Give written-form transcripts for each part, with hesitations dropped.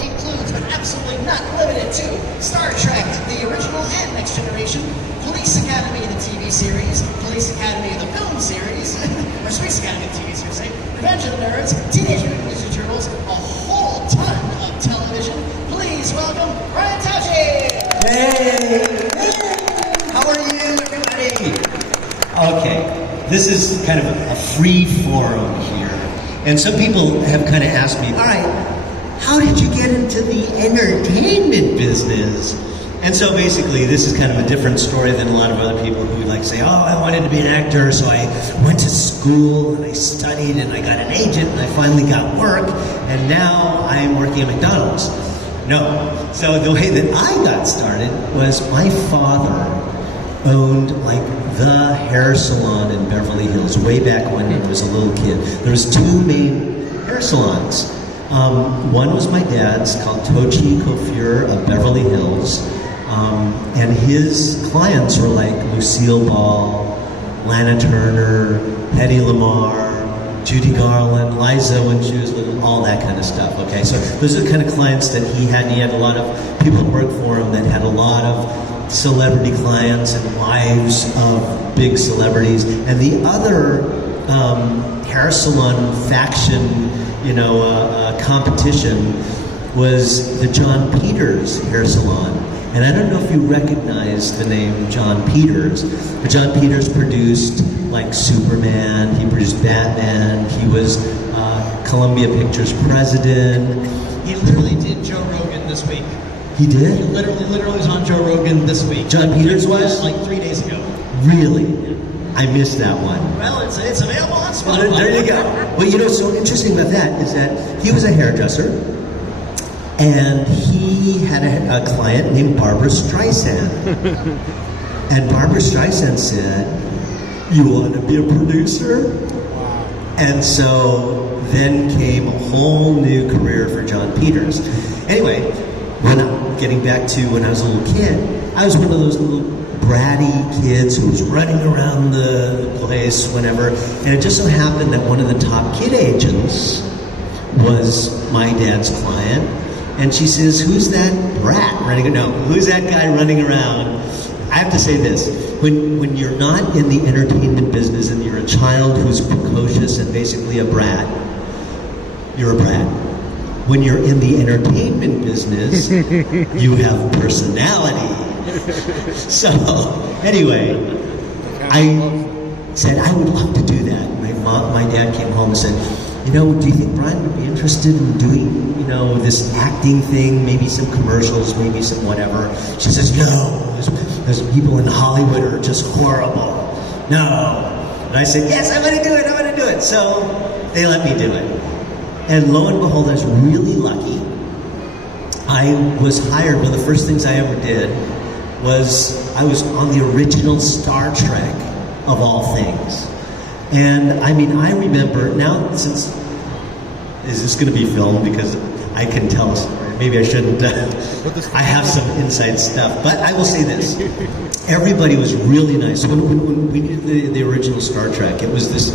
includes, but absolutely not limited to, Star Trek, the original and Next Generation, Police Academy, the TV series, Police Academy, the film series, or Space Academy, the TV series, say, Revenge of the Nerds, Teenage Mutant Ninja Turtles, a whole ton of television. Please welcome Brian Tochi! Hey! How are you, everybody? Okay, this is kind of a free forum here. And some people have kind of asked me, all right, how did you get into the entertainment business? And so basically, this is kind of a different story than a lot of other people who like say, oh, I wanted to be an actor, so I went to school and I studied and I got an agent and I finally got work and now I'm working at McDonald's. No. So the way that I got started was my father owned like the hair salon in Beverly Hills way back when I was a little kid. There was two main hair salons. One was my dad's called Tochi of Beverly Hills. And his clients were like Lucille Ball, Lana Turner, Hedy Lamarr, Judy Garland, Liza when she was little, all that kind of stuff. Okay, so those are the kind of clients that he had. And he had a lot of people that worked for him that had a lot of celebrity clients and wives of big celebrities. And the other hair salon faction, competition was the John Peters hair salon. And I don't know if you recognize the name John Peters, but John Peters produced like Superman, he produced Batman, he was Columbia Pictures president. He literally did Joe Rogan this week. He did? He literally was on Joe Rogan this week. John Peters was? Like 3 days ago. Really? I missed that one. Well, it's available on Spotify. Well, there you go. Well, so interesting about that is that he was a hairdresser. And he had a client named Barbara Streisand. And Barbara Streisand said, you want to be a producer? Wow. And so then came a whole new career for John Peters. Anyway, getting back to when I was a little kid, I was one of those little bratty kids who was running around the place whenever. And it just so happened that one of the top kid agents was my dad's client. And she says, who's that brat running around? No, who's that guy running around? I have to say this, when you're not in the entertainment business and you're a child who's precocious and basically a brat, you're a brat. When you're in the entertainment business, you have personality. So, anyway, I said, I would love to do that. My dad came home and said, do you think Brian would be interested in doing, this acting thing, maybe some commercials, maybe some whatever? She says, no, there's people in Hollywood who are just horrible. No. And I said, yes, I'm going to do it. So they let me do it. And lo and behold, I was really lucky. I was hired, one of the first things I ever did was I was on the original Star Trek of all things. And I remember, now since, is this going to be filmed? Because I can tell a story. Maybe I shouldn't. I have some inside stuff. But I will say this. Everybody was really nice. When we did the original Star Trek, it was this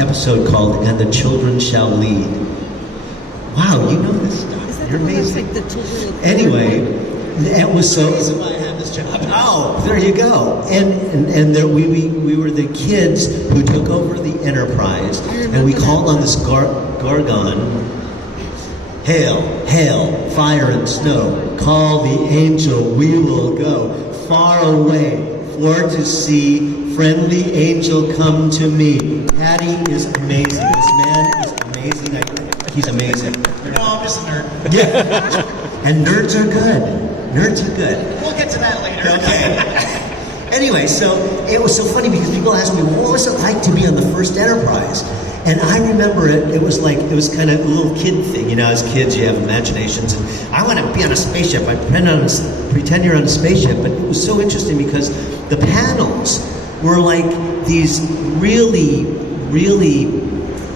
episode called And the Children Shall Lead. Wow, you know this stuff. You're amazing. Anyway, it was so... That's the reason why I have this job. Oh, there you go. And there, we were the kids who took over the Enterprise, and we called on this Gorgon, hail, hail, fire and snow, call the angel, we will go, far away, floor to sea, friendly angel come to me. Patty is amazing. This man is amazing. He's amazing. No, I'm just a nerd. Yeah. And nerds are good. Nerds are good. We'll get to that later. Okay. Anyway, so it was so funny because people asked me, what was it like to be on the first Enterprise? And I remember it was kind of a little kid thing. As kids, you have imaginations. And I want to be on a spaceship. I pretend you're on a spaceship. But it was so interesting because the panels were like these really, really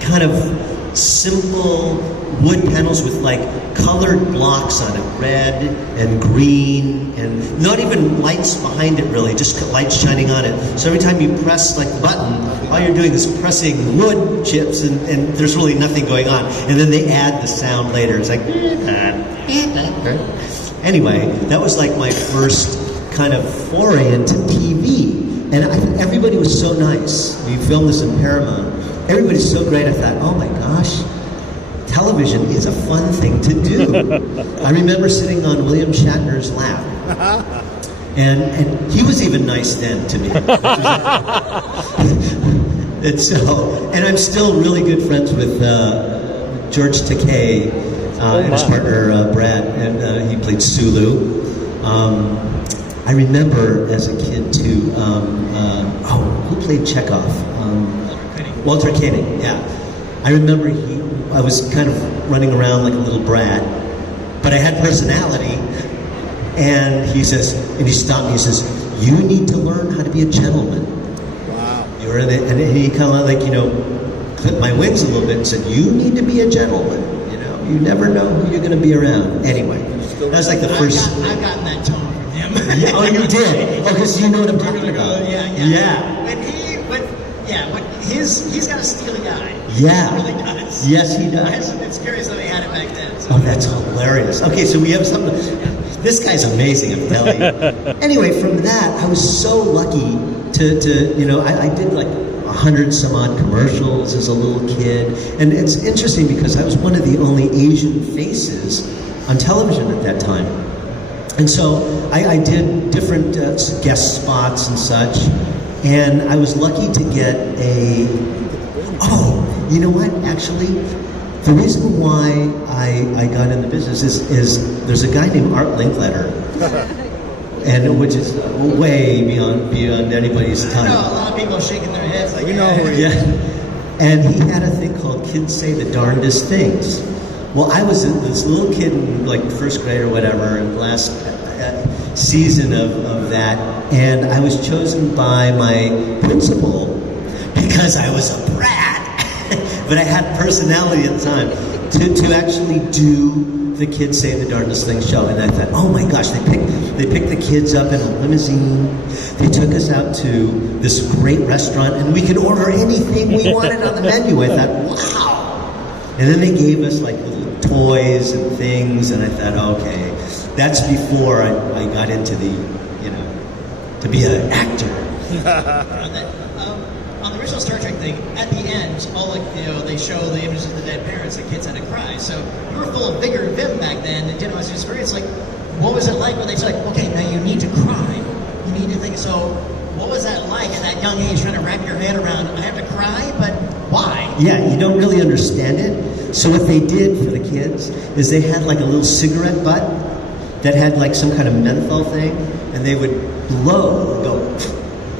kind of simple, wood panels with like colored blocks on it, red and green, and not even lights behind it really, just lights shining on it. So every time you press like the button, all you're doing is pressing wood chips, and there's really nothing going on. And then they add the sound later. It's like, anyway, that was like my first kind of foray into TV. And everybody was so nice. We filmed this in Paramount. Everybody's so great. I thought, oh my gosh, television is a fun thing to do. I remember sitting on William Shatner's lap. And he was even nice then to me. And I'm still really good friends with George Takei and his partner Brad, and he played Sulu. I remember as a kid too, who played Chekhov? Walter Koenig, yeah. I remember I was kind of running around like a little brat, but I had personality. And he says, and he stopped me, he says, you need to learn how to be a gentleman. Wow. And he kind of like, clipped my wings a little bit and said, you need to be a gentleman. You never know who you're going to be around. Anyway, that was like the first... I've gotten that tone from him. Oh, you did? Oh, because you know what I'm talking about. Yeah. He's got a steely eye. Yeah. He really does. Yes, he does. It's curious that he had it back then. So. Oh, that's hilarious. Okay, so we have something... This guy's amazing, I'm telling you. Anyway, from that, I was so lucky to I did like 100 some odd commercials as a little kid. And it's interesting because I was one of the only Asian faces on television at that time. And so I did different guest spots and such. And I was lucky to get you know what, actually, the reason why I got in the business is there's a guy named Art Linkletter, and which is way beyond anybody's time. I know a lot of people are shaking their heads like, we know who he is. Yeah. And he had a thing called Kids Say the Darndest Things. Well, I was this little kid in like first grade or whatever, in the last season of that, and I was chosen by my principal because I was a brat. But I had personality at the time to actually do the Kids Say the Darndest Things show. And I thought, oh my gosh, they picked the kids up in a limousine. They took us out to this great restaurant, and we could order anything we wanted on the menu. I thought, wow. And then they gave us like little toys and things, and I thought, okay, that's before I got into the, to be an actor. On the original Star Trek thing, at the end, they show the images of the dead parents, the kids had to cry. So you were full of vigor and vim back then, and didn't have much experience. Like, what was it like when they said, okay, now you need to cry? You need to think. So, what was that like at that young age, trying to wrap your head around? I have to cry, but why? Yeah, you don't really understand it. So what they did for the kids is they had like a little cigarette butt that had like some kind of menthol thing, and they would blow, go.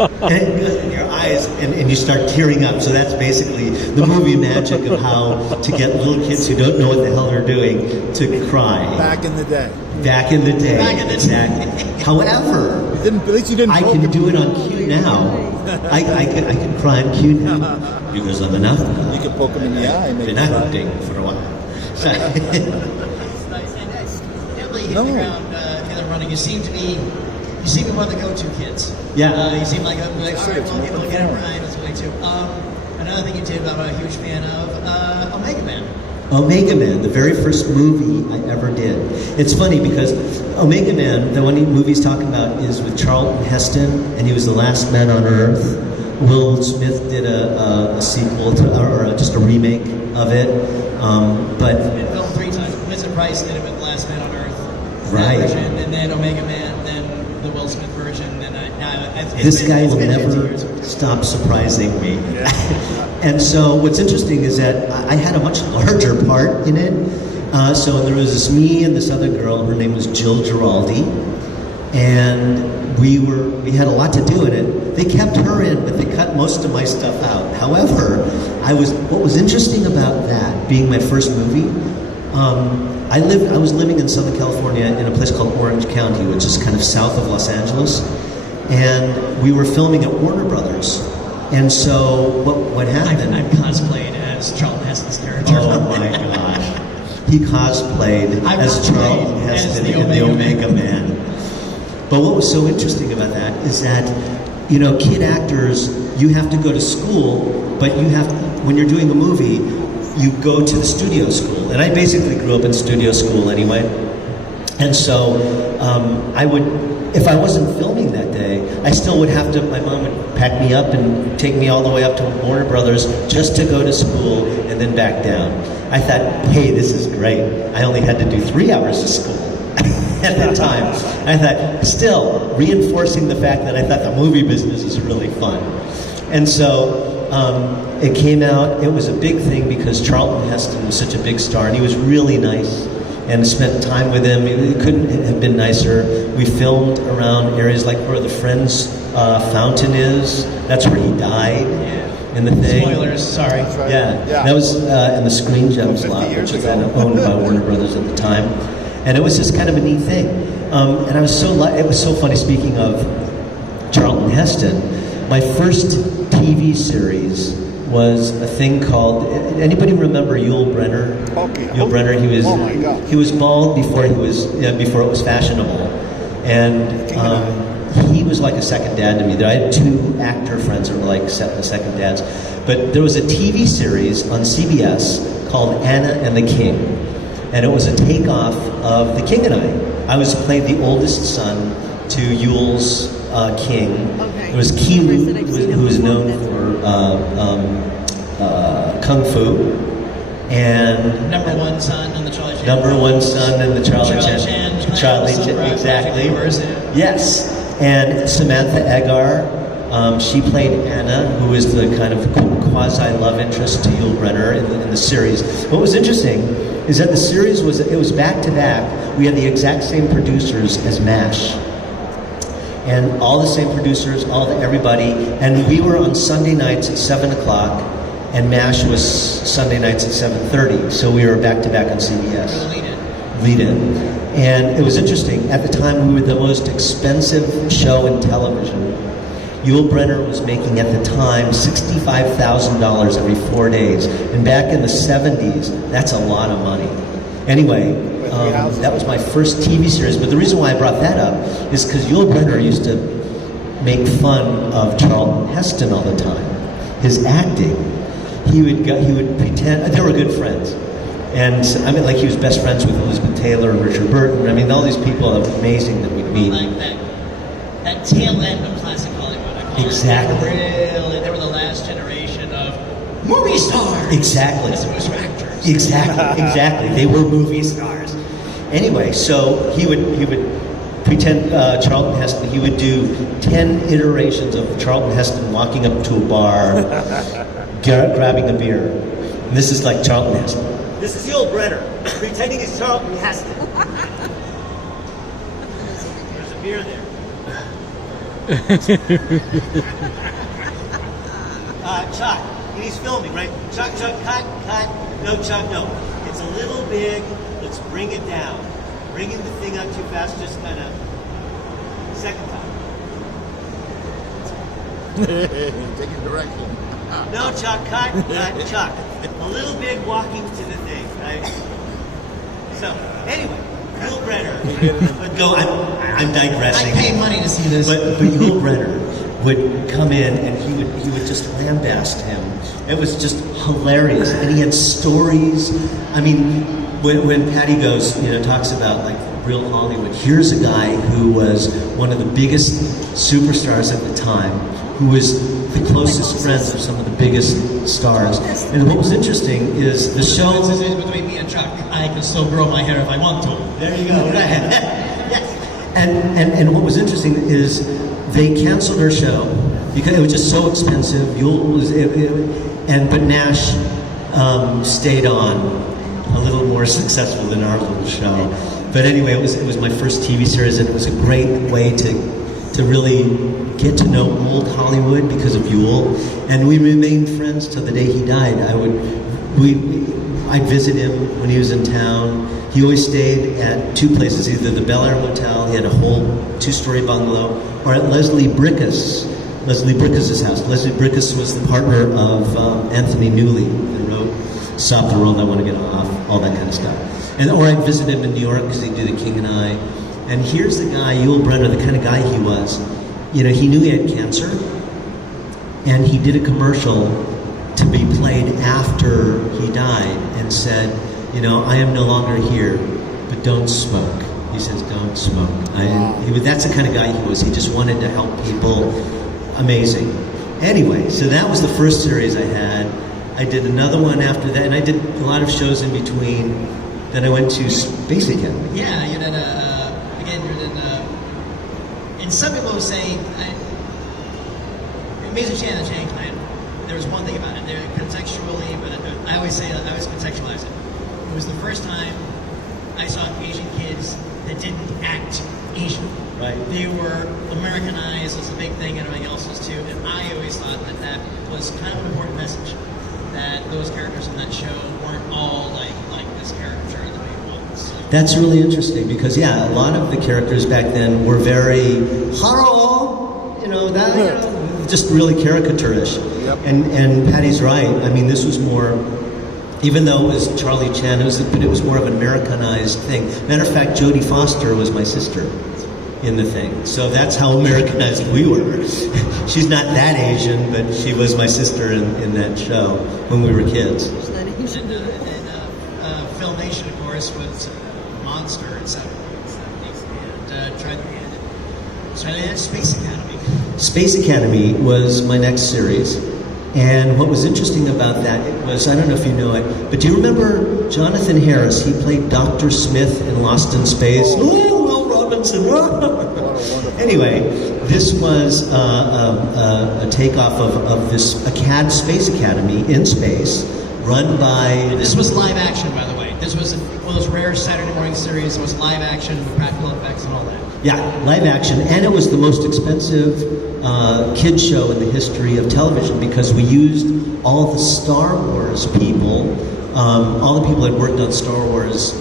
And it goes in your eyes, and you start tearing up. So that's basically the movie magic of how to get little kids who don't know what the hell they're doing to cry. Back in the day. Back in the day, exactly. However, At least you didn't. I can do it on cue now. I can cry on cue now because I'm an actor. You can poke them in the eye and make Been them cry. acting for a while. Nice. And definitely hit the ground running. You seem to be one of the go-to kids. Yeah. You seem like all right, well, people get it right this way too. Another thing you did that I'm a huge fan of, Omega Man. Omega Man, the very first movie I ever did. It's funny because Omega Man, the one movie's talking about, is with Charlton Heston, and he was the last man on Earth. Will Smith did a sequel or just a remake of it. But It's been filmed 3 times. Vincent Price did it with Last Man on Earth. Right. That version, and then Omega Man, then the Will Smith version, and this guy will never stop surprising me. And so what's interesting is that I had a much larger part in it. So there was this me and this other girl, her name was Jill Giraldi, and we had a lot to do in it. They kept her in, but they cut most of my stuff out. However, what was interesting about that, being my first movie, I was living in Southern California in a place called Orange County, which is kind of south of Los Angeles, and we were filming at Warner Brothers. And so what happened? I'm cosplayed as Charlton Heston's character. Oh my gosh! He cosplayed I as cosplayed Charlton as Heston the in the Omega Omega Man. But what was so interesting about that is that, you know, kid actors, you have to go to school, but you have, when you're doing a movie, you go to the studio school. And I basically grew up in studio school anyway. And so I would, if I wasn't filming that day, I still would have to, my mom would pack me up and take me all the way up to Warner Brothers just to go to school and then back down. I thought, hey, this is great. I only had to do 3 hours of school at that time. I thought, still, reinforcing the fact that I thought the movie business is really fun. And so it came out, it was a big thing because Charlton Heston was such a big star, and he was really nice, and spent time with him. It couldn't have been nicer. We filmed around areas like where the Friends fountain is. That's where he died in the thing. Spoilers, sorry. That's right. Yeah, that was in the Screen Gems 50 lot, years which was ago. then owned by Warner Brothers at the time. And it was just kind of a neat thing. And I was it was so funny, speaking of Charlton Heston, my first TV series was a thing called, anybody remember Yul Brynner? Okay. Yul Brynner, Oh my God. he was bald before before it was fashionable. And he was like a second dad to me. I had 2 actor friends that were like second dads. But there was a TV series on CBS called Anna and the King. And it was a takeoff of The King and I. I was played the oldest son to Yul's king. Okay. It was Kilu, Person I've seen who was him known before. for kung fu. And Number one son on the Charlie Chan. number one son in the Charlie Charlie Chan. Chan. Charlie Silver Chan, Eye, exactly. Project Neighbors, yeah. Yes. And Samantha Eggar, she played Anna, who is the kind of quasi-love interest to Yul Brynner in the series. What was interesting is that the series was back-to-back. We had the exact same producers as MASH. And all the same producers, everybody. And we were on Sunday nights at 7 o'clock, and MASH was Sunday nights at 7:30. So we were back-to-back on CBS. Lead-in. And it was interesting. At the time, we were the most expensive show in television. Yul Brynner was making, at the time, $65,000 every 4 days. And back in the 70s, that's a lot of money. Anyway, that was my first TV series. But the reason why I brought that up is because Yul Brynner used to make fun of Charlton Heston all the time. His acting. He would pretend, they were good friends. And I mean, like, he was best friends with Elizabeth Taylor and Richard Burton. I mean, all these people are amazing that we'd meet. Like that tail end of classic Hollywood. I call Exactly. It. They were the last generation of movie stars. Exactly. As opposed to actors. Exactly. They were movie stars. Anyway, so he would pretend Charlton Heston. He would do 10 iterations of Charlton Heston walking up to a bar, grabbing a beer. And this is like Charlton Heston. This is Yul Brynner, pretending he's Charlton Heston. There's a beer there. Chuck, he's filming, right? Chuck, cut. No, Chuck, no. It's a little big. Let's bring it down. Bringing the thing up too fast, just kind of. Second time. Taking direction. No, Chuck, cut, Chuck. A little big walking to the thing, right? So, anyway, Yul Brynner. But no, I'm digressing. I pay money to see this. But Yul Brynner would come in and he would just lambast him. It was just hilarious, and he had stories. I mean, when Patty goes, talks about like real Hollywood. Here's a guy who was one of the biggest superstars at the time, who was the closest friends of some of the biggest stars. And what was interesting is the show. Between me and Chuck, I can still grow my hair if I want to. There you go. Yes. And what was interesting is they canceled her show because it was just so expensive. But Nash stayed on a little more successful than our little show. But anyway, it was my first TV series, and it was a great way to really get to know old Hollywood because of Yul. And we remained friends till the day he died. I'd visit him when he was in town. He always stayed at 2 places, either the Bel Air Hotel, he had a whole 2-story bungalow, or at Leslie Bricuss's house. Leslie Bricuss was the partner of Anthony Newley, that wrote Stop the World, I Want to Get Off, all that kind of stuff. or I'd visit him in New York because he'd do The King and I. And here's the guy, Yul Brynner, the kind of guy he was. You know, he knew he had cancer, and he did a commercial to be played after he died and said, you know, I am no longer here, but don't smoke. He says, don't smoke. That's the kind of guy he was. He just wanted to help people. Amazing. Anyway, so that was the first series I had. I did another one after that, and I did a lot of shows in between. Then I went to Space Academy. Yeah, you did, again, you're in, and some people would say, Amazing Shannon Shank, there was one thing about it, there contextually, but I always say, I always contextualize it. It was the first time I saw Asian kids that didn't act Asian. Right. They were Americanized as a big thing, and everything else was too. And I always thought that that was kind of an important message, that those characters in that show weren't all like this character the way it was. That's really interesting because, yeah, a lot of the characters back then were very hello, just really caricaturish. Yep. And Patty's right. I mean, this was more, even though it was Charlie Chan, but it was more of an Americanized thing. Matter of fact, Jodie Foster was my sister in the thing. So that's how Americanized we were. She's not that Asian, but she was my sister in that show when we were kids. And Filmation, of course, was Monster and so and tried Space Academy. Space Academy was my next series. And what was interesting about that was, I don't know if you know it, but do you remember Jonathan Harris? He played Dr. Smith in Lost in Space. Oh, Will Robinson. Anyway, this was a takeoff of this Space Academy in space, run by... This was live action, by the way. This was one of those rare Saturday morning series that was live action with practical effects and all that. Yeah, live action, and it was the most expensive kids show in the history of television because we used all the Star Wars people. All the people that worked on Star Wars,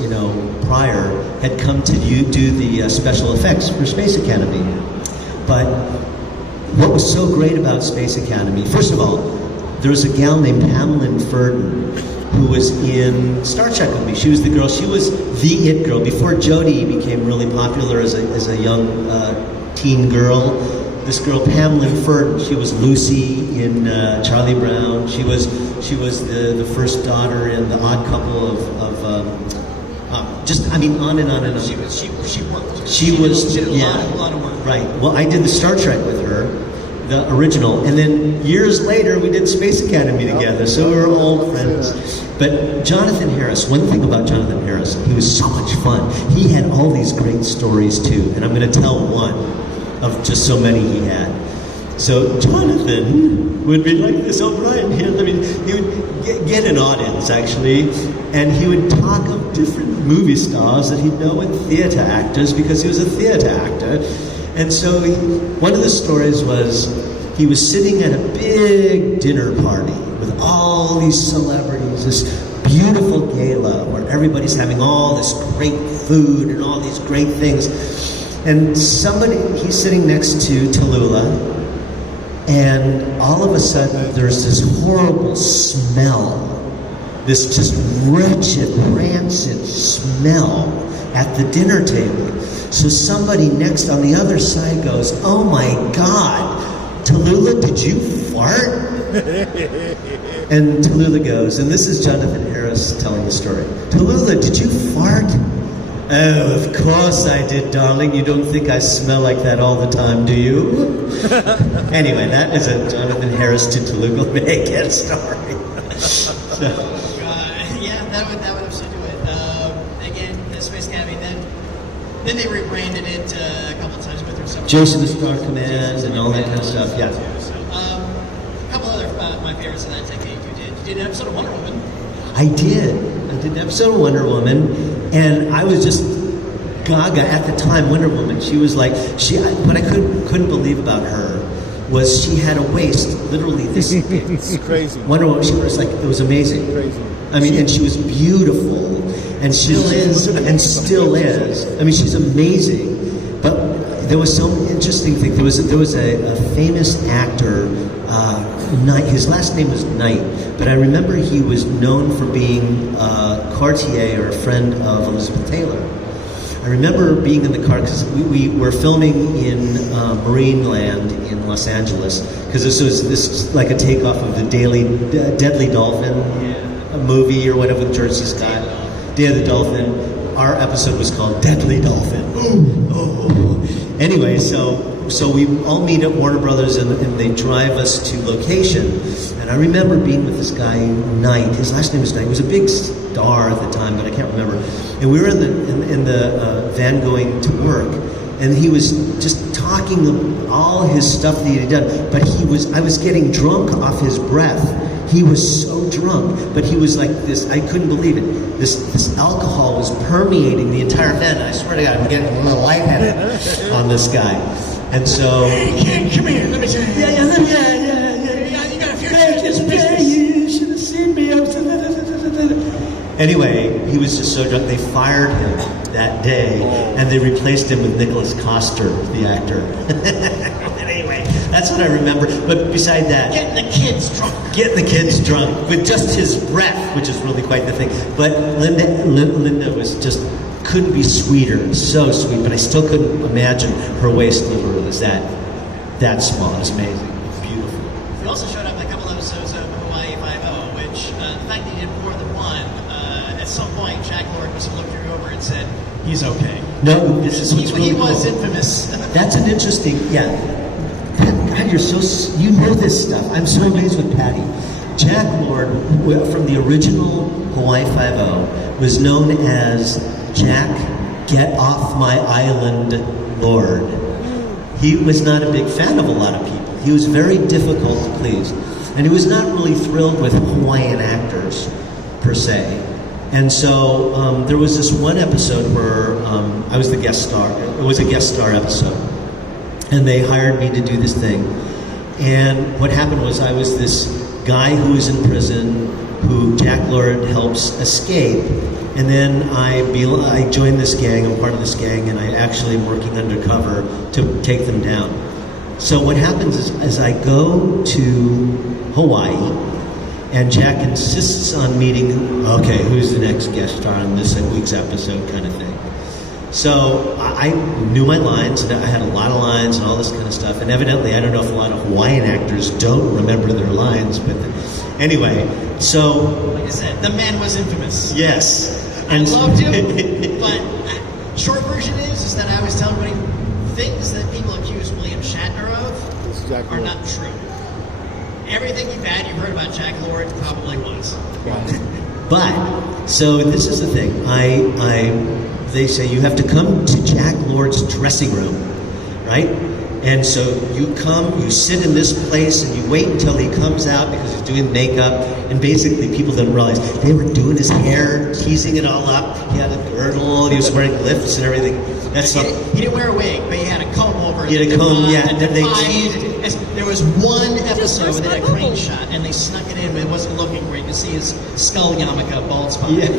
prior, had come to do the special effects for Space Academy. But what was so great about Space Academy? First of all, there was a gal named Pamela Ferdin who was in Star Trek with me. She was the girl. She was the it girl before Jodie became really popular as a young teen girl. This girl Pamela Ferdin. She was Lucy in Charlie Brown. She was the first daughter in The Odd Couple of on and on and on. She worked. She did a lot of work. Right. Well, I did the Star Trek with her, the original, and then years later we did Space Academy together, so we were old friends. But Jonathan Harris, one thing about Jonathan Harris, he was so much fun. He had all these great stories too, and I'm going to tell one of just so many he had. So Jonathan would be like this, O'Brien here. I mean, he would get an audience actually, and he would talk of different movie stars that he'd know and theater actors because he was a theater actor. And so one of the stories was he was sitting at a big dinner party with all these celebrities, this beautiful gala where everybody's having all this great food and all these great things. And he's sitting next to Tallulah, and all of a sudden there's this horrible smell, this just wretched, rancid smell at the dinner table. So somebody next on the other side goes, "Oh my God, Tallulah, did you fart?" And Tallulah goes, and this is Jonathan Harris telling the story, "Tallulah, did you fart?" "Oh, of course I did, darling. You don't think I smell like that all the time, do you?" Anyway, that is a Jonathan Harris to Tallulah Meghead story. Yeah, that would absolutely do it. Again, the Space Academy. Then they rebranded it a couple of times with her. Jason the Star Command and all that kind of stuff. Yeah. A couple other my favorites in that decade. You did an episode of Wonder Woman. I did an episode of Wonder Woman, and I was just gaga at the time. Wonder Woman, she was like, what I couldn't believe about her was she had a waist literally this big. It's crazy. Wonder Woman, she was like, it was amazing. Crazy. I mean, and she was beautiful, and still is. I mean, she's amazing. But there was some interesting thing. There was a famous actor. Knight. His last name was Knight, but I remember he was known for being a courtier or a friend of Elizabeth Taylor. I remember being in the car because we were filming in Marineland in Los Angeles because this was like a takeoff of the Deadly Dolphin movie or whatever with George C. Scott. Day of the Dolphin. Our episode was called Deadly Dolphin. Anyway, so we all meet at Warner Brothers and they drive us to location. And I remember being with this guy, Knight. His last name was Knight. He was a big star at the time, but I can't remember. And we were in the van going to work, and he was just talking all his stuff that he had done. But I was getting drunk off his breath. He was so drunk, but he was like this. I couldn't believe it. This alcohol was permeating the entire van. And I swear to God, I'm getting a little lightheaded on this guy. And so, Hey, come here. Let me tell you. yeah. You got a future in this business. You should have seen me. Anyway, he was just so drunk. They fired him that day, and they replaced him with Nicholas Coster, the actor. Anyway, that's what I remember. But beside that, Getting the kids drunk. with just his breath, which is really quite the thing. But Linda was just couldn't be sweeter, so sweet. But I still couldn't imagine her waist liver was that small. It was amazing. It's beautiful. We also showed up in a couple episodes of Hawaii Five-0, which the fact that he did more than one, at some point Jack Lord must have looked you over and said, he's okay. No, this is what's really He was cool. infamous. That's an interesting, God, you know this stuff. I'm so amazed with Patty. Jack Lord, from the original Hawaii Five-0, was known as Jack Get Off My Island Lord. He was not a big fan of a lot of people. He was very difficult to please. And he was not really thrilled with Hawaiian actors, per se. And so there was this one episode where I was the guest star. It was a guest star episode. And they hired me to do this thing. And what happened was I was this guy who was in prison who Jack Lord helps escape. And then I joined this gang, I'm part of this gang, and I actually am working undercover to take them down. So what happens is I go to Hawaii, and Jack insists on meeting, okay, who's the next guest star on this week's episode kind of thing. So I knew my lines, and I had a lot of lines and all this kind of stuff, and evidently I don't know if a lot of Hawaiian actors don't remember their lines, but anyway, so... Like I said, the man was infamous. Yes. I loved him, but short version is that I always tell everybody things that people accuse William Shatner of are not true. Everything bad you've heard about Jack Lord probably was. But, so this is the thing. They say you have to come to Jack Lord's dressing room, right? And so you come, you sit in this place, and you wait until he comes out because he's doing makeup. And basically, people don't realize they were doing his hair, teasing it all up. He had a girdle, he was wearing lifts and everything. He didn't wear a wig, but he had a comb over it. He had a comb, and then they teased. There was one episode where they had a crane shot, and they snuck it in, but it wasn't looking great. You could see his skull yarmulke, bald spot. Yeah.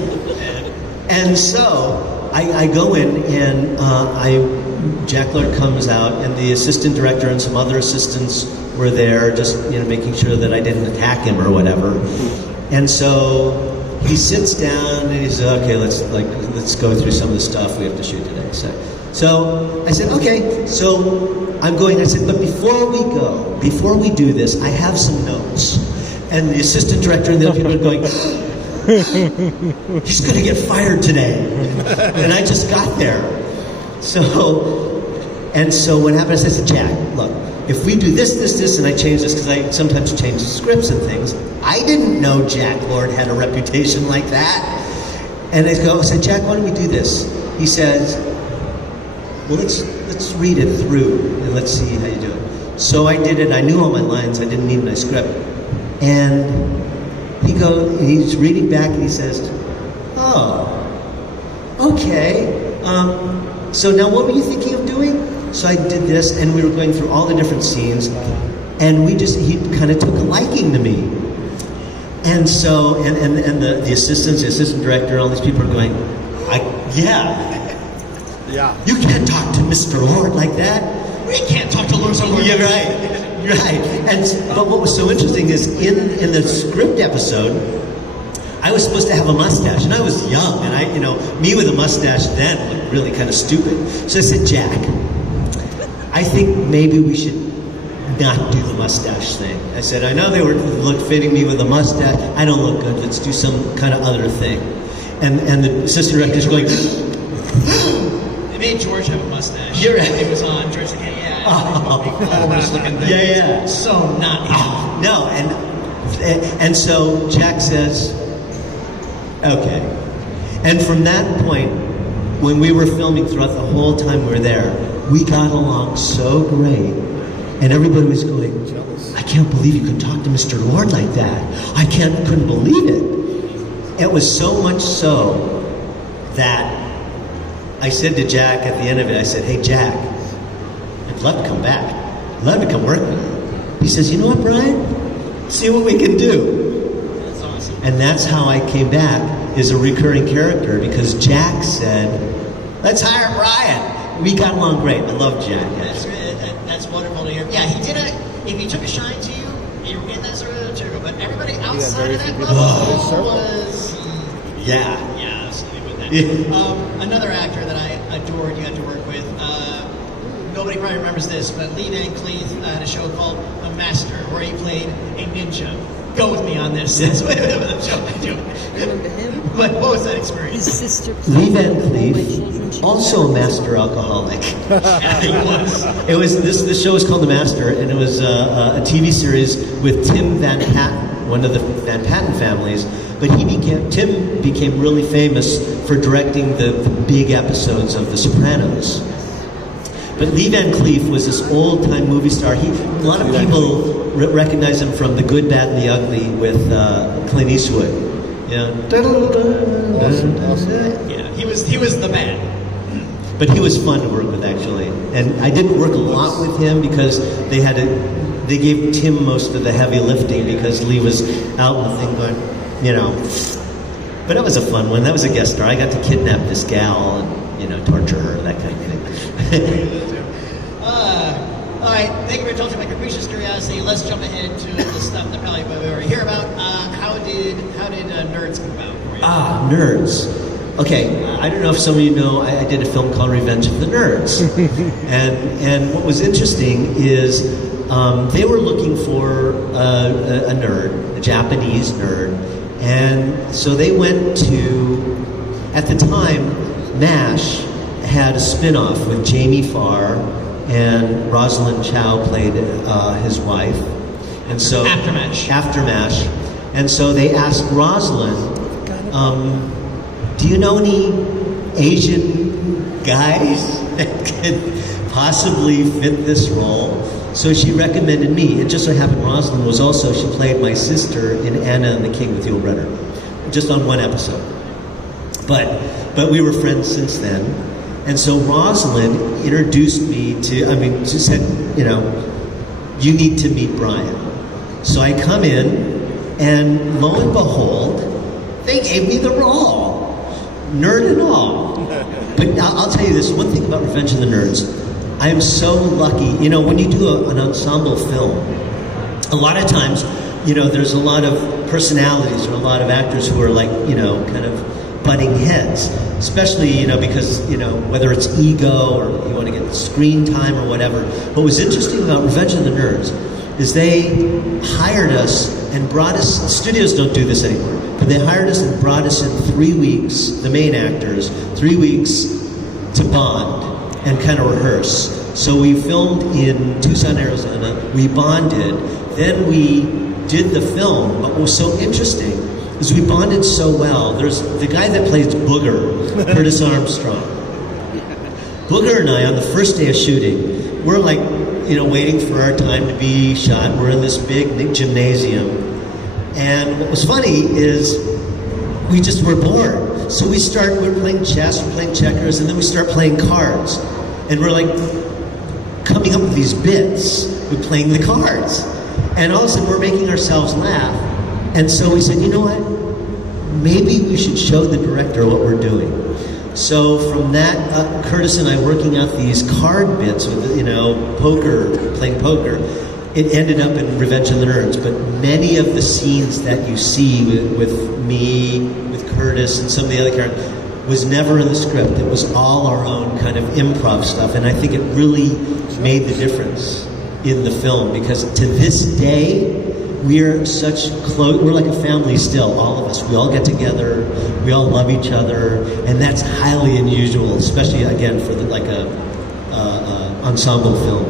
And so I go in, and Jack Lord comes out, and the assistant director and some other assistants were there, just making sure that I didn't attack him or whatever. And so he sits down and he says, "Okay, let's go through some of the stuff we have to shoot today." So I said, "Okay." So I'm going. I said, "But before we do this, I have some notes." And the assistant director and the other people are going, "He's going to get fired today." And I just got there. So what happened is I said, "Jack, look, if we do this, and I change this," because I sometimes change the scripts and things. I didn't know Jack Lord had a reputation like that. And I said, "Jack, why don't we do this?" He says, "Well, let's read it through and let's see how you do it." So I did it. I knew all my lines. I didn't need my script. And he's reading back and he says, "Oh, okay. So now what were you thinking of doing?" So I did this, and we were going through all the different scenes, and he kind of took a liking to me. And so, and the assistants, the assistant director, all these people are going, yeah. You can't talk to Mr. Lord like that. We can't talk to Lord so Lord. You're right. Right. But what was so interesting is in the script episode, I was supposed to have a mustache, and I was young, and me with a mustache then looked really kind of stupid. So I said, Jack, I think maybe we should not do the mustache thing. I said, I know they were fitting me with a mustache. I don't look good. Let's do some kind of other thing. And the assistant director's going, they made George have a mustache. You're right. It was on. George's like, yeah. Almost looking thing. Yeah. So not him. No, and so Jack says, okay. And from that point, when we were filming throughout the whole time we were there, we got along so great. And everybody was going, I can't believe you could talk to Mr. Lord like that. Couldn't believe it. It was so much so that I said to Jack at the end of it, I said, hey, Jack, I'd love to come back. I'd love to come work with you. He says, you know what, Brian? See what we can do. That's awesome. And that's how I came back as a recurring character, because Jack said, let's hire Brian. We got along great. I love Jack. That's wonderful to hear. Yeah, he did if he took a shine to you, you were in that sort of material, but everybody outside of that level was... Yeah. Yeah, absolutely with that. Another actor that I adored you got to work with, nobody probably remembers this, but Lee Van Cleef had a show called The Master, where he played a ninja. Go with me on this. That's what the show I do. Remember him? But what was that experience? His sister. Lee Van Cleef, also a master alcoholic. Yeah, he was. It was this show was called The Master, and it was a TV series with Tim Van Patten, one of the Van Patten families. But Tim became really famous for directing the big episodes of The Sopranos. But Lee Van Cleef was this old-time movie star. A lot of people recognize him from The Good, Bad, and the Ugly with Clint Eastwood. Awesome. Yeah, he was the man. But he was fun to work with, actually. And I didn't work a lot with him because they gave Tim most of the heavy lifting because Lee was out in the thing going, But it was a fun one. That was a guest star. I got to kidnap this gal and, torture her, that kind of thing. All right, thank you for indulging my capricious curiosity. Let's jump ahead to the stuff that probably we already hear about. How did Nerds come about for you? Nerds. Okay, I don't know if some of you know, I did a film called Revenge of the Nerds. and what was interesting is they were looking for a nerd, a Japanese nerd. And so they went to, at the time, MASH had a spin-off with Jamie Farr, and Rosalind Chow played his wife. And so After MASH. And so they asked Rosalind, do you know any Asian guys that could possibly fit this role? So she recommended me. It just so happened Rosalind was also, she played my sister in Anna and the King with Yul Brynner, just on one episode. But we were friends since then. And so Rosalind introduced me to, she said, you need to meet Brian. So I come in, and lo and behold, they gave me the role. Nerd and all. But I'll tell you this, one thing about Revenge of the Nerds, I am so lucky. When you do an ensemble film, a lot of times, there's a lot of personalities or a lot of actors who are like, kind of butting heads. Especially, because, whether it's ego or you want to get screen time or whatever. What was interesting about Revenge of the Nerds is they hired us and brought us, studios don't do this anymore, but they hired us and brought us in 3 weeks, the main actors, 3 weeks to bond and kind of rehearse. So we filmed in Tucson, Arizona, we bonded, then we did the film. But what was so interesting is we bonded so well. There's the guy that plays Booger, Curtis Armstrong. Booger and I, on the first day of shooting, we're like, waiting for our time to be shot. We're in this big gymnasium. And what was funny is we just were bored. So we're playing chess, we're playing checkers, and then we start playing cards. And we're like coming up with these bits with playing the cards. And all of a sudden we're making ourselves laugh. And so we said, you know what? Maybe we should show the director what we're doing. So from that, Curtis and I working out these card bits with, poker, playing poker, it ended up in Revenge of the Nerds, but many of the scenes that you see with me, with Curtis, and some of the other characters was never in the script. It was all our own kind of improv stuff, and I think it really made the difference in the film, because to this day, we're such close, we're like a family still, all of us. We all get together, we all love each other, and that's highly unusual, especially, again, for like a ensemble film.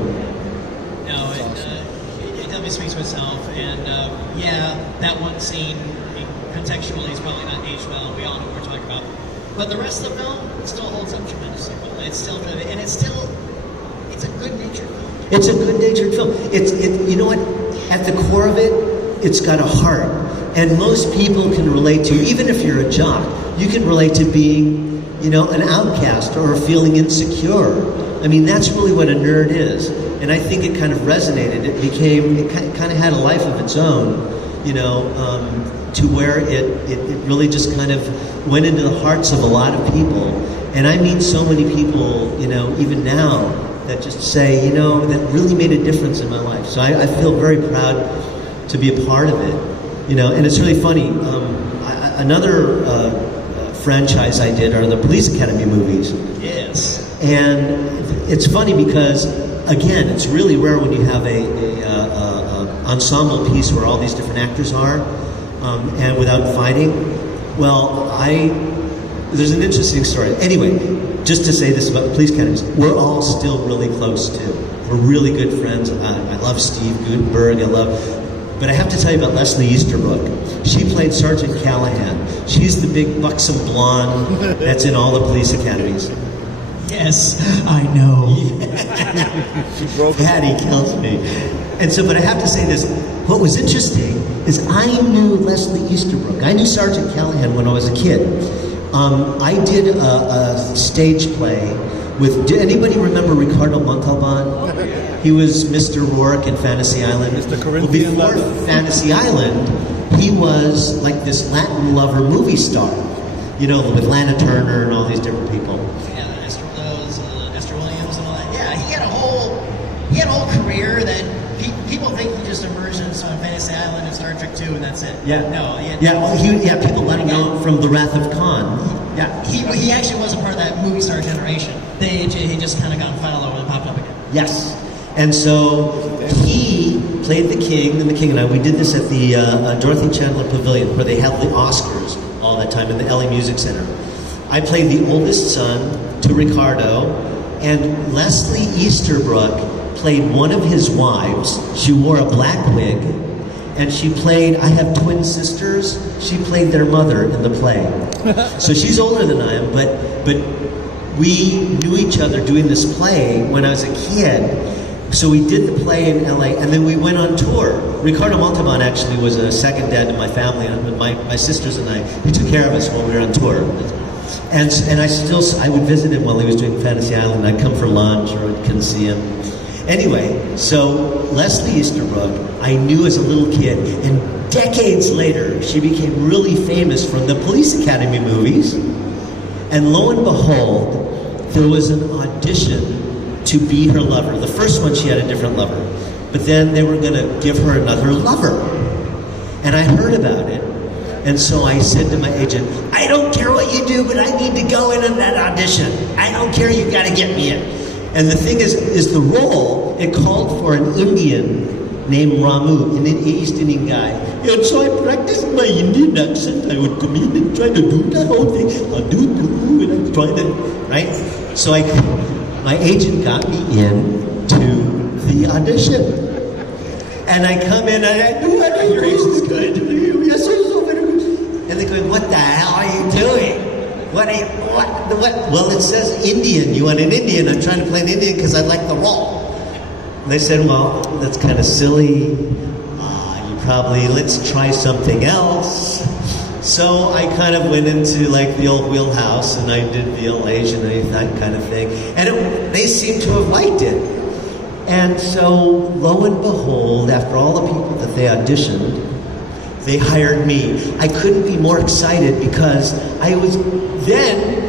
No, it definitely speaks for itself, and yeah, that one scene, I mean, contextually, is probably not aged well, we all know what we're talking about. But the rest of the film still holds up tremendously well. It's still, and it's a good-natured film. It's a good-natured film. You know what? At the core of it, it's got a heart. And most people can relate to, even if you're a jock, you can relate to being, an outcast or feeling insecure. I mean, that's really what a nerd is. And I think it kind of resonated. It kind of had a life of its own, to where it really just kind of went into the hearts of a lot of people. And I meet so many people, even now, that just say, that really made a difference in my life. So I feel very proud to be a part of it, and it's really funny. Another franchise I did are the Police Academy movies. Yes. And it's funny because, again, it's really rare when you have a ensemble piece where all these different actors are, and without fighting. Well, there's an interesting story. Anyway, just to say this about the police academies, we're all still really close too. We're really good friends. I love Steve Gutenberg. But I have to tell you about Leslie Easterbrook. She played Sergeant Callahan. She's the big buxom blonde that's in all the police academies. Yes, I know. Patty kills me. And so, but I have to say this. What was interesting is I knew Leslie Easterbrook. I knew Sergeant Callahan when I was a kid. I did a stage play with, did anybody remember Ricardo Montalban? He was Mr. Rourke in Fantasy Island. Well, before Fantasy Island, he was like this Latin lover movie star, with Lana Turner and all these different people. Yeah, Esther Williams and all that. Yeah, he had a whole career that people think he just emerged in Fantasy Island and Star Trek 2 and that's it. Yeah. No. People let him know from The Wrath of Khan. Yeah. He actually wasn't part of that movie star generation. He just kind of got followed and popped up again. Yes. And so he played the king, and the king and I, we did this at the Dorothy Chandler Pavilion, where they have the Oscars all that time in the LA Music Center. I played the oldest son to Ricardo, and Leslie Easterbrook played one of his wives. She wore a black wig, and she played, I have twin sisters, she played their mother in the play. So she's older than I am, but we knew each other doing this play when I was a kid. So we did the play in LA, and then we went on tour. Ricardo Montalban actually was a second dad to my family, and my sisters and I. He took care of us while we were on tour. And I would visit him while he was doing Fantasy Island. I'd come for lunch, or I couldn't see him. Anyway, so Leslie Easterbrook, I knew as a little kid, and decades later, she became really famous from the Police Academy movies. And lo and behold, there was an audition to be her lover. The first one, she had a different lover. But then they were going to give her another lover. And I heard about it. And so I said to my agent, I don't care what you do, but I need to go in on that audition. I don't care, you got to get me in. And the thing is the role, it called for an Indian named Ramu, an East Indian guy. And so I practiced my Indian accent. I would come in and try to do that whole thing. And I'm trying to, right? So my agent got me in to the audition. And I come in and I do it. Your agent's good. Yes, so very good. And they're going, what the hell are you doing? What? Well, it says Indian. You want an Indian? I'm trying to play an Indian because I like the role. And they said, well, that's kind of silly. Let's try something else. So I kind of went into like the old wheelhouse, and I did the old Asian and that kind of thing. And they seemed to have liked it. And so, lo and behold, after all the people that they auditioned, they hired me. I couldn't be more excited because I was then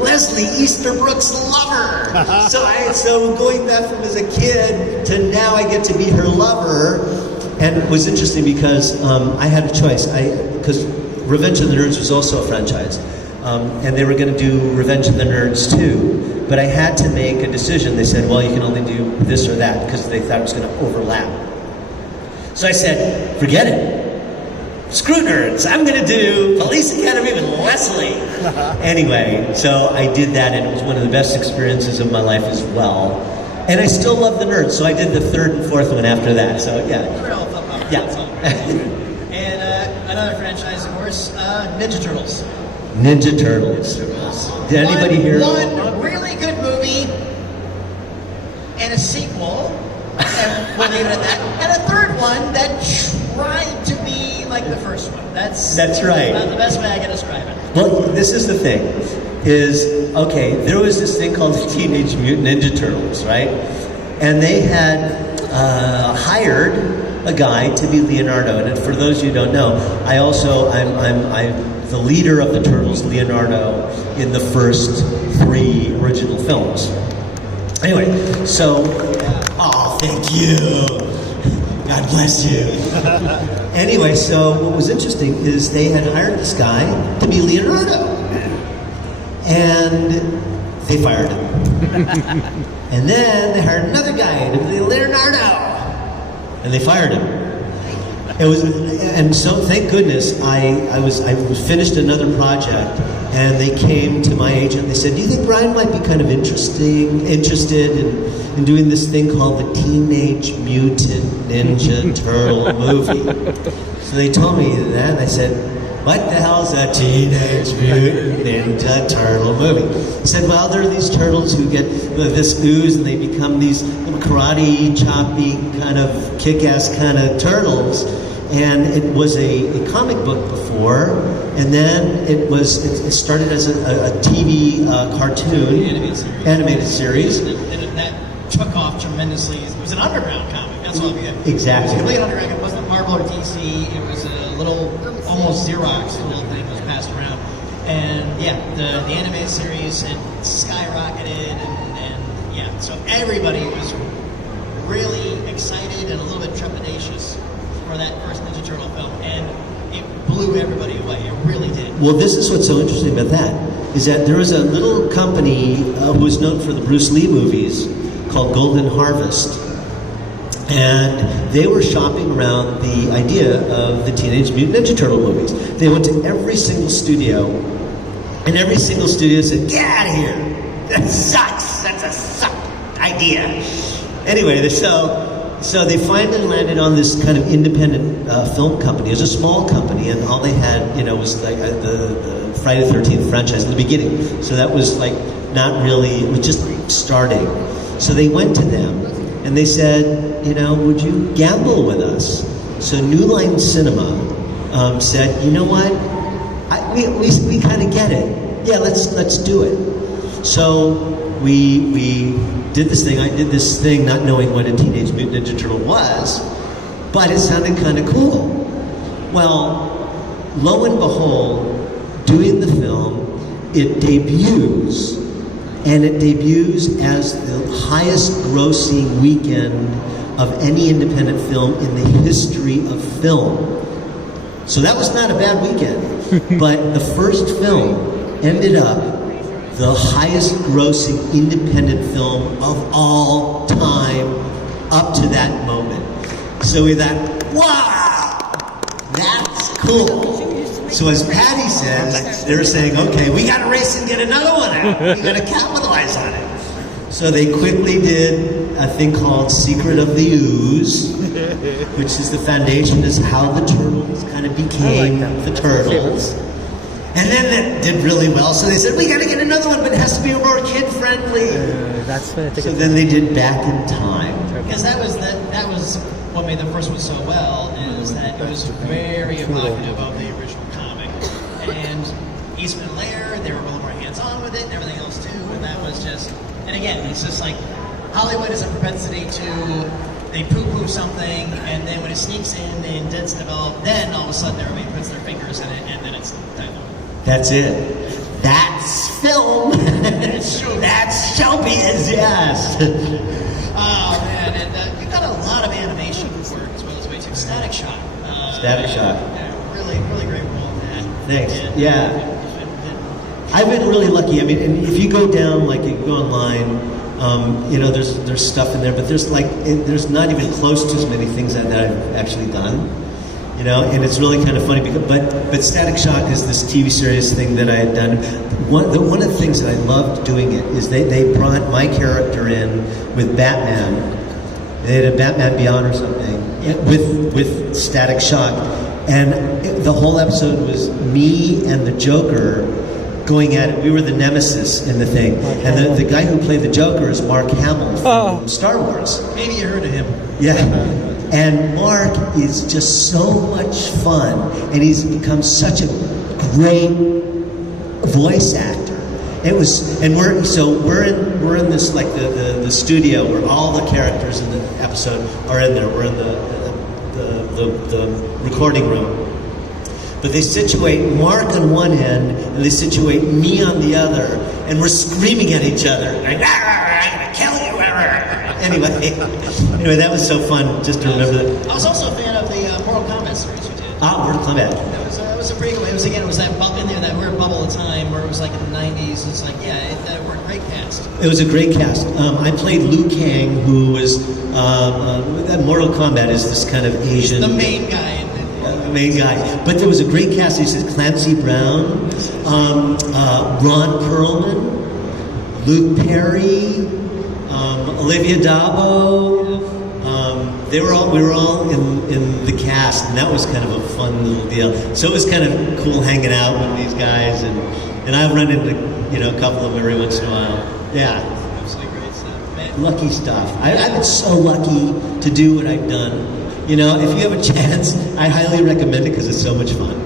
Leslie Easterbrook's lover. So going back from as a kid to now I get to be her lover. And it was interesting because I had a choice. Because Revenge of the Nerds was also a franchise. And they were going to do Revenge of the Nerds too. But I had to make a decision. They said, well, you can only do this or that because they thought it was going to overlap. So I said, forget it. Screw nerds. I'm going to do Police Academy with Leslie. Anyway, so I did that, and it was one of the best experiences of my life as well. And I still love the nerds, so I did the third and fourth one after that. So yeah. Yeah. And another franchise, of course, Ninja Turtles. Ninja Turtles. Did anybody hear? One really good movie and a sequel, and we'll leave it at that. And a third one that tried to be like the first one. That's right. The best way I can describe it. Well, this is the thing, is, okay, there was this thing called the Teenage Mutant Ninja Turtles, right? And they had hired a guy to be Leonardo. And for those of you who don't know, I'm the leader of the Turtles, Leonardo, in the first 3 original films. Anyway, so, oh, thank you. God bless you. Anyway, so what was interesting is they had hired this guy to be Leonardo. And they fired him. And then they hired another guy to be Leonardo. And they fired him. It was, and so thank goodness I finished another project, and they came to my agent. They said, "Do you think Brian might be kind of interested in doing this thing called the Teenage Mutant Ninja Turtle movie?" So they told me that, and I said, "What the hell's a Teenage Mutant Ninja Turtle movie?" He said, "Well, there are these turtles who get this ooze, and they become these karate, choppy, kind of kick-ass kind of turtles." And it was a comic book before, and then it started as a TV cartoon, animated series. And that took off tremendously. It was an underground comic. That's all we had. Exactly. It was completely underground. It wasn't Marvel or DC. It was a little, almost Xerox. The little thing was passed around. And yeah, the animated series had skyrocketed, and yeah, so everybody was really excited and a little bit trepidatious for that first Ninja Turtle film, and it blew everybody away. It really did. Well, this is what's so interesting about that, is that there was a little company who was known for the Bruce Lee movies called Golden Harvest, and they were shopping around the idea of the Teenage Mutant Ninja Turtle movies. They went to every single studio, and every single studio said, "Get out of here! That sucks! That's a suck idea!" Anyway, so they finally landed on this kind of independent film company. It was a small company, and all they had, was like the Friday the 13th franchise in the beginning. So that was like not really, it was just starting. So they went to them, and they said, would you gamble with us? So New Line Cinema said, you know what? We kind of get it. Yeah, let's do it. So we did this thing. I did this thing not knowing what a Teenage Mutant Ninja Turtle was, but it sounded kind of cool. Well, lo and behold, doing the film, it debuts, and it debuts as the highest grossing weekend of any independent film in the history of film. So that was not a bad weekend, but the first film ended up the highest grossing independent film of all time up to that moment. So we thought, wow, that's cool. So as Patty says, they're saying, okay, we got to race and get another one out. We got to capitalize on it. So they quickly did a thing called Secret of the Ooze, which is the foundation, is how the turtles kind of became the turtles. And then that did really well, so they said, we gotta get another one, but it has to be more kid-friendly. So then they did Back in Time. Because that was what made the first one so well, is that it was very evocative of the original comic. And Eastman and Laird, they were a little more hands-on with it, and everything else too, and that was just, and again, it's just like, Hollywood has a propensity to, they poo-poo something, and then when it sneaks in and didn't develop, then all of a sudden everybody puts their fingers in it, and then it's time. That's it. That's film. That's showbiz, yes. Oh man, and you've got a lot of animation work as well as way too. Static Shock. Static Shock. Yeah, really great role in that. Thanks. And, Yeah. I've been really lucky. I mean, and if you go down, like you go online, there's stuff in there, but there's not even close to as many things that I've actually done. And it's really kind of funny because, but Static Shock is this TV series thing that I had done. One of the things that I loved doing it is they brought my character in with Batman. They had a Batman Beyond or something with Static Shock, and the whole episode was me and the Joker going at it. We were the nemesis in the thing, and the guy who played the Joker is Mark Hamill from Star Wars. Maybe you heard of him. Yeah. And Mark is just so much fun, and he's become such a great voice actor. We're in this like the studio where all the characters in the episode are in there. We're in the recording room. But they situate Mark on one end, and they situate me on the other, and we're screaming at each other, like, I'm gonna kill you. Anyway, that was so fun just to remember that. I was also a fan of the Mortal Kombat series you did. Mortal Kombat. That was a pretty good. It was that in there that weird bubble of time where it was like in the 90s. It's like that were a great cast. It was a great cast. I played Liu Kang, who was that Mortal Kombat is this kind of Asian. The main guy. Main guy. But there was a great cast. He says Clancy Brown, Ron Perlman, Luke Perry, Olivia Dabo. We were all in the cast, and that was kind of a fun little deal. So it was kind of cool hanging out with these guys, and I run into a couple of them every once in a while. Yeah. Absolutely great stuff, man. Lucky stuff. I've been so lucky to do what I've done. If you have a chance, I highly recommend it because it's so much fun.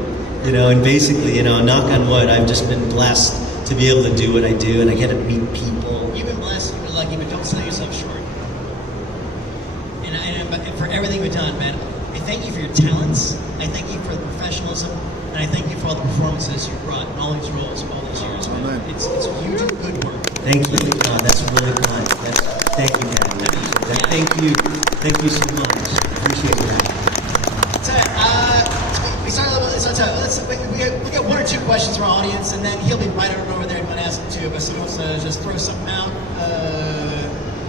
And basically, knock on wood, I've just been blessed to be able to do what I do, and I get to meet people. You've been blessed, you've been lucky, but don't sell yourself short. And for everything you've done, man, I thank you for your talents, I thank you for the professionalism, and I thank you for all the performances you brought in all these roles all these years, man. It's you do good work. Thank you. That's really kind. Thank you, Daddy. Thank you so much. Appreciate that. We started a little bit. We got one or two questions from our audience, and then he'll be right over there and might ask them too. But so he wants to just throw something out.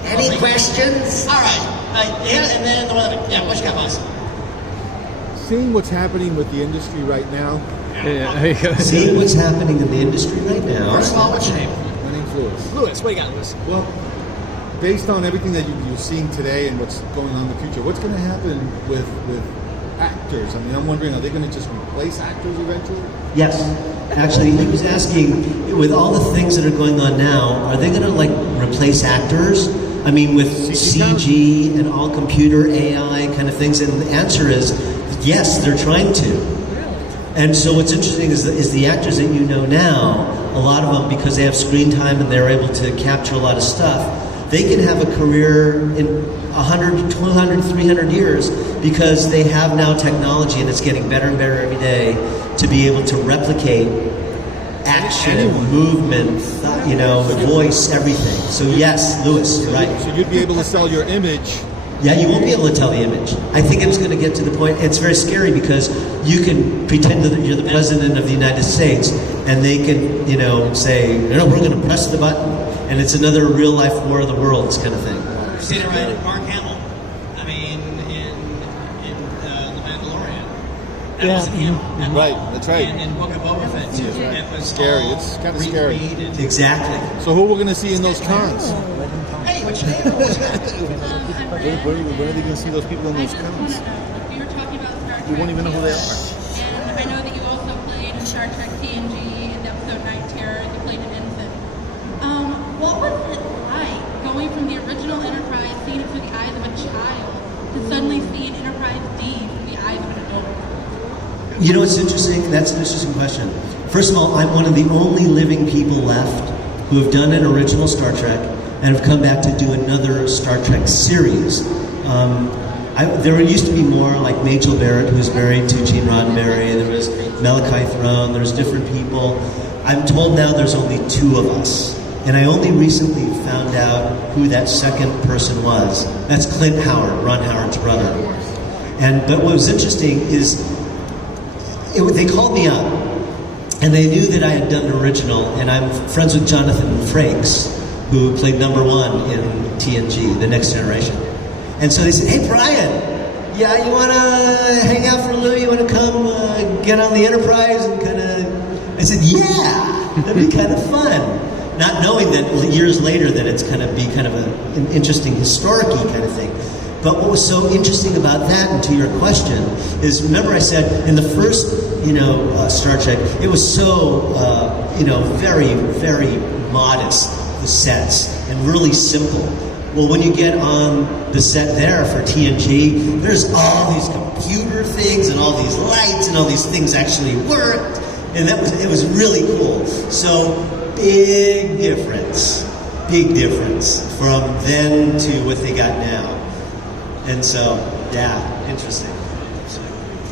Any questions? All right. And then the one. What you got, boss? Seeing what's happening with the industry right now. Seeing what's happening in the industry right now. First of all, what's your name? My name's Lewis. Lewis, what you got, Lewis? Well, based on everything that you're seeing today and what's going on in the future, what's going to happen with actors? I mean, I'm wondering, are they going to just replace actors eventually? Yes. Actually, he was asking, with all the things that are going on now, are they going to replace actors? I mean, with CG and all computer AI kind of things, and the answer is yes, they're trying to. And so what's interesting is the actors that you know now, a lot of them, because they have screen time and they're able to capture a lot of stuff, they can have a career in 100, 200, 300 years because they have now technology, and it's getting better and better every day to be able to replicate action, movement, voice, everything. So yes, Lewis, you're right. So you'd be able to sell your image. Yeah, you won't be able to tell the image. I think it's going to get to the point, it's very scary because you can pretend that you're the president of the United States, and they can, say, we're going to press the button, and it's another real life War of the Worlds kind of thing. You've seen it right at Mark Hamill. I mean, in The Mandalorian. That wasn't him. Right, that's right. And in Book of Boba Fett, too. That's right. That was Scary. all It's kind of scary. recreated. Exactly. So who we're going to see in those cons? Hey, what's your name? What's your Where are they going to see those people in I those just want cons? to know, we were talking about Star Trek. We won't even know who they are. And I know that you also played in Star Trek TNG in episode Night Terror, and you played an ensign. What was it like going from the original Enterprise, seeing it through the eyes of a child, to suddenly seeing Enterprise D through the eyes of an adult? It's interesting. That's an interesting question. First of all, I'm one of the only living people left who have done an original Star Trek and have come back to do another Star Trek series. There used to be more, like Majel Barrett, who's married to Gene Roddenberry. There was Malachi Throne, there's different people. I'm told now there's only 2 of us. And I only recently found out who that second person was. That's Clint Howard, Ron Howard's brother. But what was interesting is they called me up, and they knew that I had done an original, and I'm friends with Jonathan Frakes, who played number 1 in TNG, The Next Generation. And so they said, hey, Brian, yeah, you want to hang out for a little? You want to come get on the Enterprise? And kind of, I said, yeah, that'd be kind of fun. Not knowing that years later that it's kind of be kind of an interesting historic-y kind of thing. But what was so interesting about that, and to your question, is remember I said in the first, Star Trek, it was so, very, very modest, the sets, and really simple. Well, when you get on the set there for TNG, there's all these computer things and all these lights and all these things actually worked, and it was really cool. So big difference from then to what they got now. And so, yeah, interesting.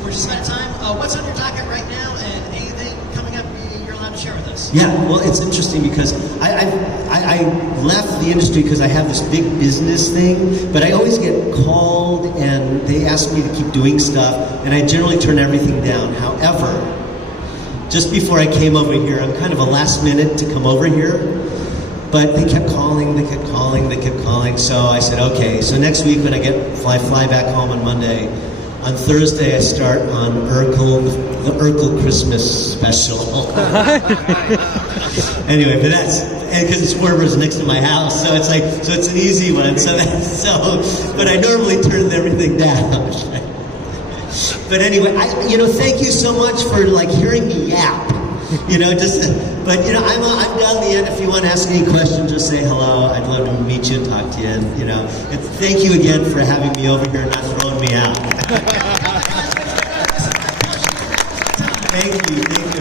We're just about time. What's on your docket right now, and anything coming up you're allowed to share with us? Yeah, well, it's interesting because I left the industry because I have this big business thing, but I always get called and they ask me to keep doing stuff, and I generally turn everything down. However, just before I came over here, I'm kind of a last minute to come over here, but they kept calling, so I said, okay, so next week when I fly back home on Monday, on Thursday I start on the Urkel Christmas special. Anyway, but because it's Werber's next to my house, so it's an easy one, but I normally turn everything down. But anyway, thank you so much for hearing me yap. I'm down the end. If you want to ask any questions, just say hello. I'd love to meet you and talk to you. And thank you again for having me over here and not throwing me out. Thank you.